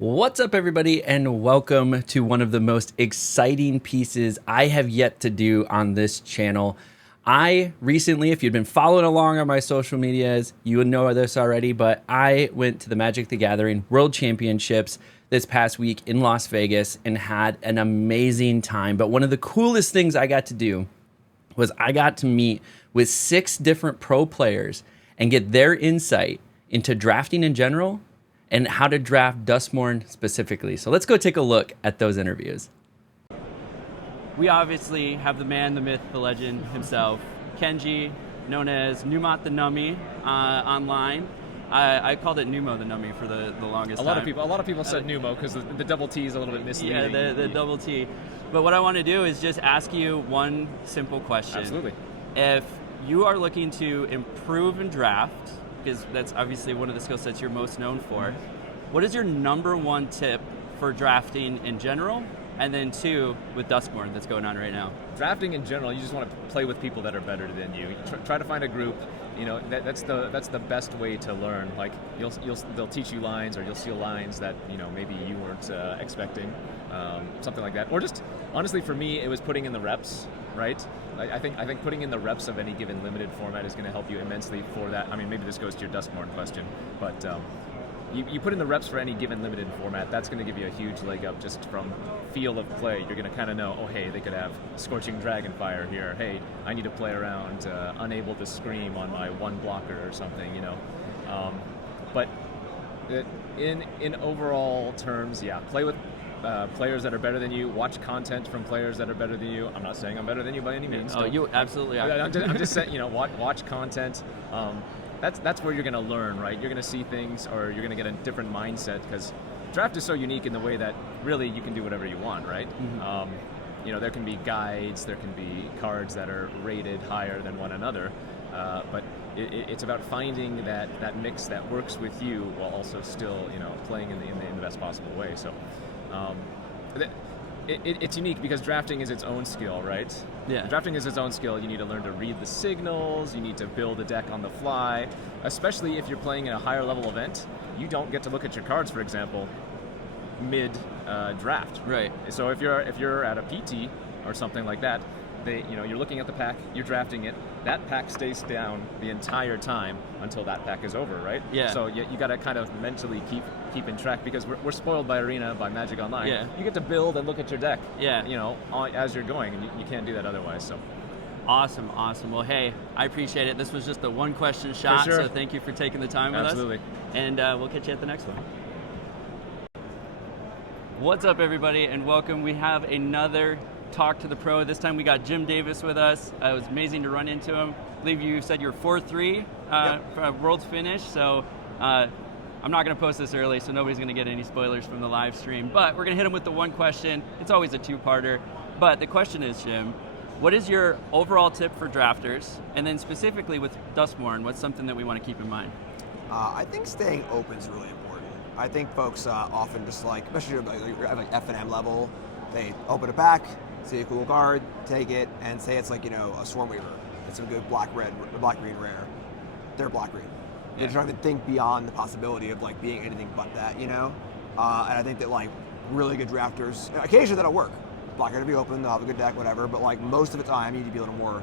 What's up, everybody, and welcome to one of the most exciting pieces I have yet to do on this channel. I recently, if you've been following along on my social medias, you would know this already, but I went to the Magic the Gathering World Championships this past week in Las Vegas and had an amazing time. But one of the coolest things I got to do was I got to meet with 6 different pro players and get their insight into drafting in general and how to draft Duskmourn specifically. So let's go take a look at those interviews. We obviously have the man, the myth, the legend himself, Kenji, known as NumotTheNummy online. I called it NumotTheNummy for the longest time. A lot of people said Numo because the double T is a little bit misleading. Yeah, the double T. But what I want to do is just ask you one simple question. Absolutely. If you are looking to improve in draft, because that's obviously one of the skill sets you're most known for, what is your number one tip for drafting in general? And then 2, with Duskmourn that's going on right now. Drafting in general, you just want to play with people that are better than you. Try to find a group. You know, that's the best way to learn. Like they'll teach you lines, or you'll see lines that maybe you weren't expecting, something like that. Or just honestly, for me, it was putting in the reps. Right? I think putting in the reps of any given limited format is going to help you immensely for that. I mean, maybe this goes to your Duskmourn question, but you put in the reps for any given limited format, that's going to give you a huge leg up just from feel of play. You're going to kind of know, oh, hey, they could have Scorching Dragonfire here. Hey, I need to play around Unable to Scream on my one blocker or something, But in overall terms, yeah, play with players that are better than you. Watch content from players that are better than you. I'm not saying I'm better than you by any means. Oh, you absolutely are. I'm just saying, watch content. That's where you're going to learn, right? You're going to see things, or you're going to get a different mindset, because draft is so unique in the way that really you can do whatever you want, right? Mm-hmm. There can be guides, there can be cards that are rated higher than one another, but it's about finding that mix that works with you while also still, playing in the best possible way. So. It's unique because drafting is its own skill, right? Yeah. Drafting is its own skill. You need to learn to read the signals. You need to build a deck on the fly. Especially if you're playing in a higher level event, you don't get to look at your cards, for example, mid draft. Right. So if you're at a PT or something like that, you're looking at the pack, you're drafting it. That pack stays down the entire time until that pack is over, right? Yeah. So you got to kind of mentally keep in track, because we're spoiled by Arena, by Magic Online. Yeah. You get to build and look at your deck. Yeah. As you're going, and you can't do that otherwise. So. Awesome. Well, hey, I appreciate it. This was just a one-question shot, for sure. So thank you for taking the time with us. Absolutely. And we'll catch you at the next one. What's up, everybody, and welcome. We have another Talk to the Pro. This time we got Jim Davis with us. It was amazing to run into him. I believe you said you're 4-3 for a World's finish, so I'm not going to post this early, so nobody's going to get any spoilers from the live stream. But we're going to hit him with the one question. It's always a two-parter. But the question is, Jim, what is your overall tip for drafters? And then specifically with Duskmourn, what's something that we want to keep in mind? I think staying open is really important. I think folks often just especially at F&M level, they open a pack, see a cool card, take it, and say it's a Stormweaver. It's a good black-green rare. They're black-green. Yeah. They're trying to think beyond the possibility of being anything but that, And I think that really good drafters, occasionally that'll work. Black are to be open, they'll have a good deck, whatever. But most of the time, you need to be a little more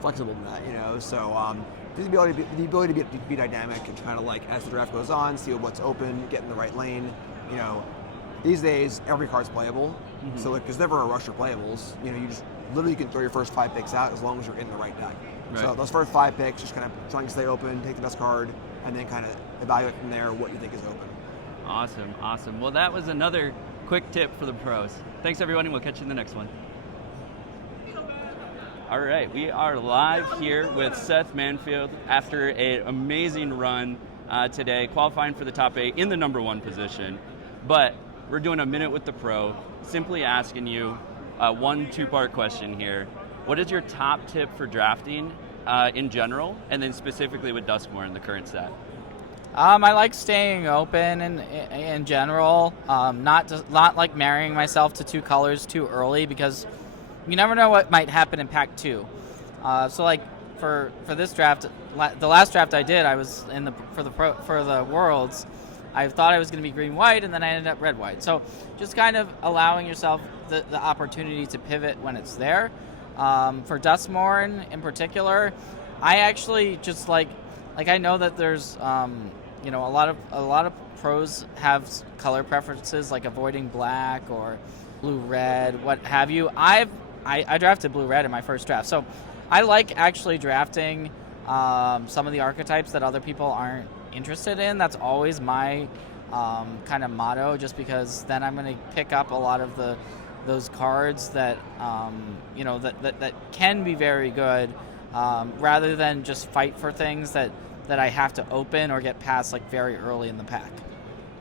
flexible than that, So the ability to be dynamic and kind of as the draft goes on, see what's open, get in the right lane, These days, every card's playable, mm-hmm. So there's never a rush for playables. You just literally can throw your first 5 picks out as long as you're in the right deck. Right. So those first 5 picks, just kind of trying to stay open, take the best card, and then kind of evaluate from there what you think is open. Awesome. Well, that was another quick tip for the pros. Thanks, everyone, and we'll catch you in the next one. All right, we are live here with Seth Manfield after an amazing run today, qualifying for the top 8 in the number 1 position. But we're doing a minute with the pro, simply asking you one 2-part question here. What is your top tip for drafting in general, and then specifically with Duskmourn in the current set? I like staying open in general, not like marrying myself to 2 colors too early, because you never know what might happen in pack 2. So for this draft, the last draft I did, I was for the Worlds. I thought I was going to be green-white, and then I ended up red-white. So just kind of allowing yourself the opportunity to pivot when it's there. For Duskmourn in particular, I actually just like I know that there's a lot of pros have color preferences like avoiding black or blue-red, what have you. I drafted blue-red in my first draft, so I like actually drafting some of the archetypes that other people aren't interested in. That's always my kind of motto, just because then I'm going to pick up a lot of those cards that that can be very good, rather than just fight for things that I have to open or get past like very early in the pack.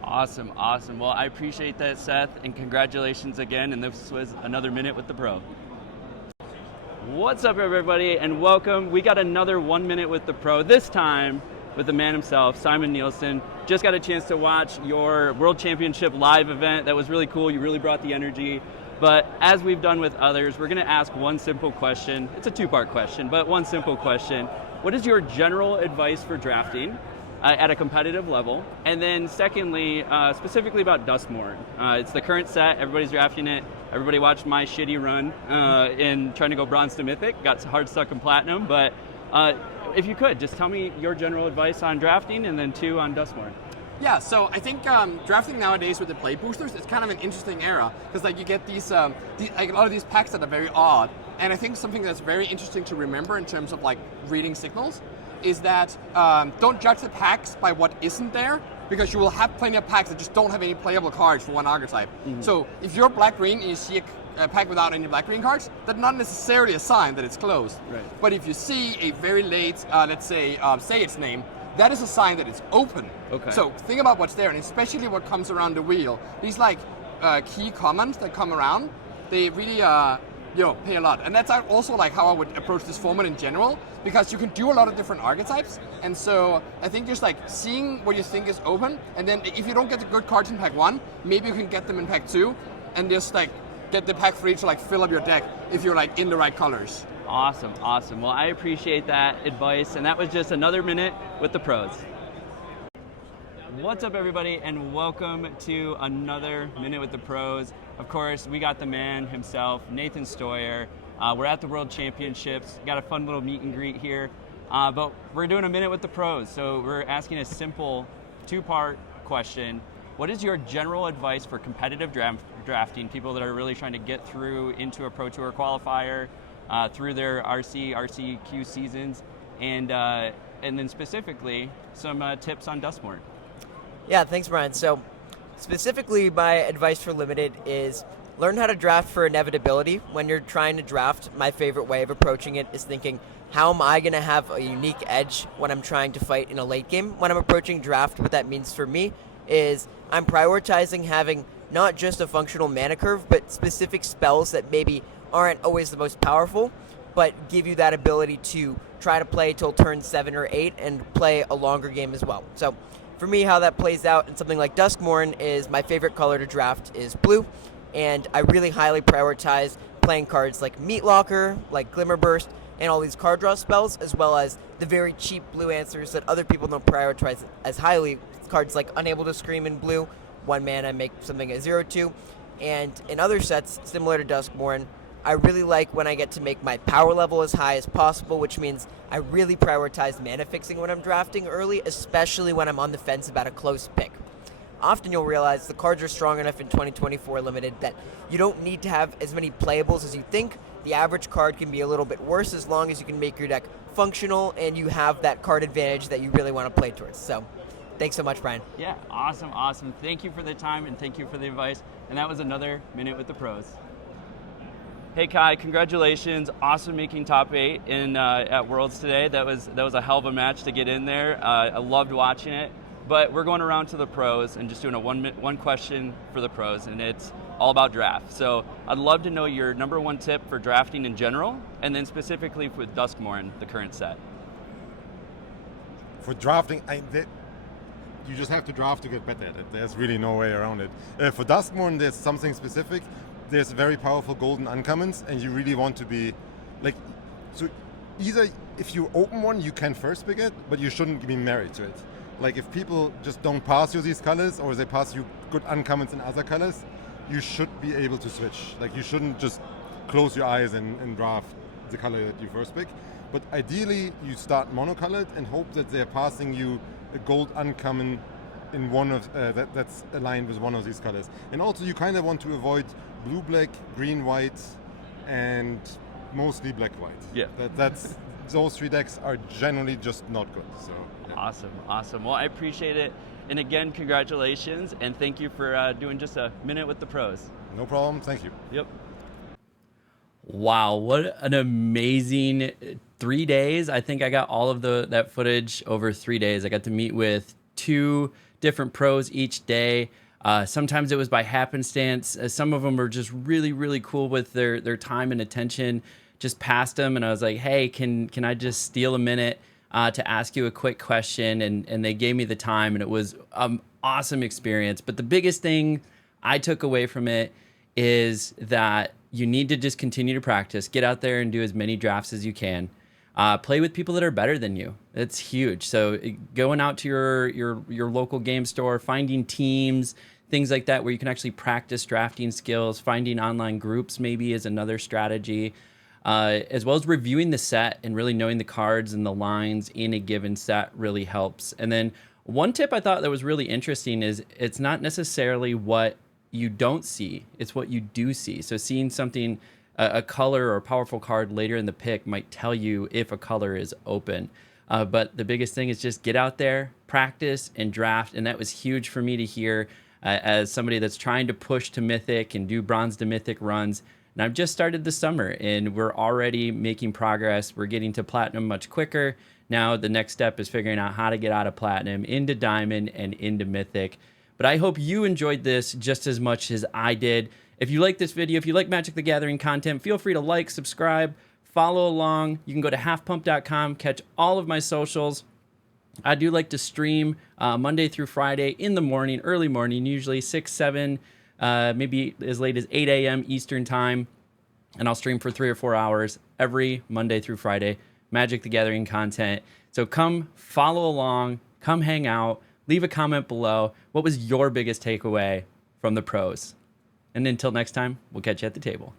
Awesome. Well, I appreciate that, Seth, and congratulations again. And this was another Minute with the Pro. What's up, everybody, and welcome. We got another 1 Minute with the Pro, this time with the man himself, Simon Nielson. Just got a chance to watch your World Championship live event. That was really cool. You really brought the energy. But as we've done with others, we're going to ask one simple question. It's a two-part question, but one simple question. What is your general advice for drafting at a competitive level? And then secondly, specifically about Duskmourn. It's the current set. Everybody's drafting it. Everybody watched my shitty run in trying to go bronze to mythic. Got hard stuck in platinum. But if you could, just tell me your general advice on drafting, and then two on Duskmourn. Yeah, so I think drafting nowadays with the play boosters is kind of an interesting era, because like you get these like a lot of these packs that are very odd. And I think something that's very interesting to remember in terms of like reading signals is that don't judge the packs by what isn't there, because you will have plenty of packs that just don't have any playable cards for one archetype. Mm-hmm. So if you're black-green and you see a pack without any black-green cards, that's not necessarily a sign that it's closed. Right. But if you see a very late, let's say its name, that is a sign that it's open. Okay. So think about what's there, and especially what comes around the wheel. These like key commons that come around, they really pay a lot. And that's also like how I would approach this format in general, because you can do a lot of different archetypes. And so I think just like seeing what you think is open, and then if you don't get the good cards in pack 1, maybe you can get them in pack 2, and just like get the pack 3 to like fill up your deck if you're like in the right colors. Awesome. Well, I appreciate that advice, and that was just another Minute with the Pros. What's up, everybody, and welcome to another Minute with the Pros. Of course, we got the man himself, Nathan Steuer. We're at the World Championships. Got a fun little meet and greet here, but we're doing a Minute with the Pros, so we're asking a simple two-part question. What is your general advice for competitive drafting, people that are really trying to get through into a Pro Tour qualifier, through their RCQ seasons, and then specifically some tips on Duskmourn? Yeah, thanks, Brian. So specifically, my advice for Limited is learn how to draft for inevitability. When you're trying to draft, my favorite way of approaching it is thinking, how am I going to have a unique edge when I'm trying to fight in a late game? When I'm approaching draft, what that means for me is I'm prioritizing having not just a functional mana curve, but specific spells that maybe aren't always the most powerful, but give you that ability to try to play till turn 7 or 8 and play a longer game as well. So for me, how that plays out in something like Duskmourn is my favorite color to draft is blue, and I really highly prioritize playing cards like Meat Locker, like Glimmer Burst, and all these card draw spells, as well as the very cheap blue answers that other people don't prioritize as highly. Cards like Unable to Scream in blue, 1 mana, make something a 0/2. And in other sets, similar to Duskmourn, I really like when I get to make my power level as high as possible, which means I really prioritize mana fixing when I'm drafting early, especially when I'm on the fence about a close pick. Often you'll realize the cards are strong enough in 2024 Limited that you don't need to have as many playables as you think. The average card can be a little bit worse as long as you can make your deck functional and you have that card advantage that you really want to play towards. So thanks so much, Brian. Yeah, awesome. Thank you for the time, and thank you for the advice. And that was another Minute with the Pros. Hey Kai, congratulations! Awesome making top 8 in at Worlds today. That was a hell of a match to get in there. I loved watching it. But we're going around to the pros and just doing a one question for the pros, and it's all about draft. So I'd love to know your number one tip for drafting in general, and then specifically with Duskmourn, the current set. For drafting, you just have to draft to get better at it. There's really no way around it. For Duskmourn, there's something specific. There's very powerful golden uncommons, and you really want to be like, so either if you open one, you can first pick it, but you shouldn't be married to it. Like if people just don't pass you these colors, or they pass you good uncommons in other colors, you should be able to switch. Like you shouldn't just close your eyes and draft the color that you first pick. But ideally, you start monocolored and hope that they're passing you a gold uncommon in one of that's aligned with one of these colors. And also, you kind of want to avoid blue, black, green, white, and mostly black, white. Yeah. That's those 3 decks are generally just not good. So. Yeah. Awesome. Well, I appreciate it. And again, congratulations, and thank you for doing just a minute with the pros. No problem. Thank you. Yep. Wow, what an amazing 3 days. I think I got all of that footage over 3 days. I got to meet with 2 different pros each day. Sometimes it was by happenstance. Some of them were just really, really cool with their time and attention. Just passed them, and I was like, hey, can I just steal a minute to ask you a quick question? And they gave me the time, and it was an awesome experience. But the biggest thing I took away from it is that you need to just continue to practice. Get out there and do as many drafts as you can. Play with people that are better than you. It's huge. So going out to your local game store, finding teams, things like that, where you can actually practice drafting skills. Finding online groups maybe is another strategy, as well as reviewing the set and really knowing the cards and the lines in a given set really helps. And then one tip I thought that was really interesting is it's not necessarily what you don't see, it's what you do see. So seeing something, a color or a powerful card later in the pick might tell you if a color is open. But the biggest thing is just get out there, practice, and draft. And that was huge for me to hear as somebody that's trying to push to Mythic and do Bronze to Mythic runs. And I've just started this summer, and we're already making progress. We're getting to Platinum much quicker. Now the next step is figuring out how to get out of Platinum into Diamond and into Mythic. But I hope you enjoyed this just as much as I did. If you like this video, if you like Magic the Gathering content, feel free to like, subscribe, follow along. You can go to halfpump.com, catch all of my socials. I do like to stream Monday through Friday in the morning, early morning, usually 6, 7, maybe as late as 8 a.m. Eastern time. And I'll stream for 3 or 4 hours every Monday through Friday, Magic the Gathering content. So come follow along, come hang out. Leave a comment below. What was your biggest takeaway from the pros? And until next time, we'll catch you at the table.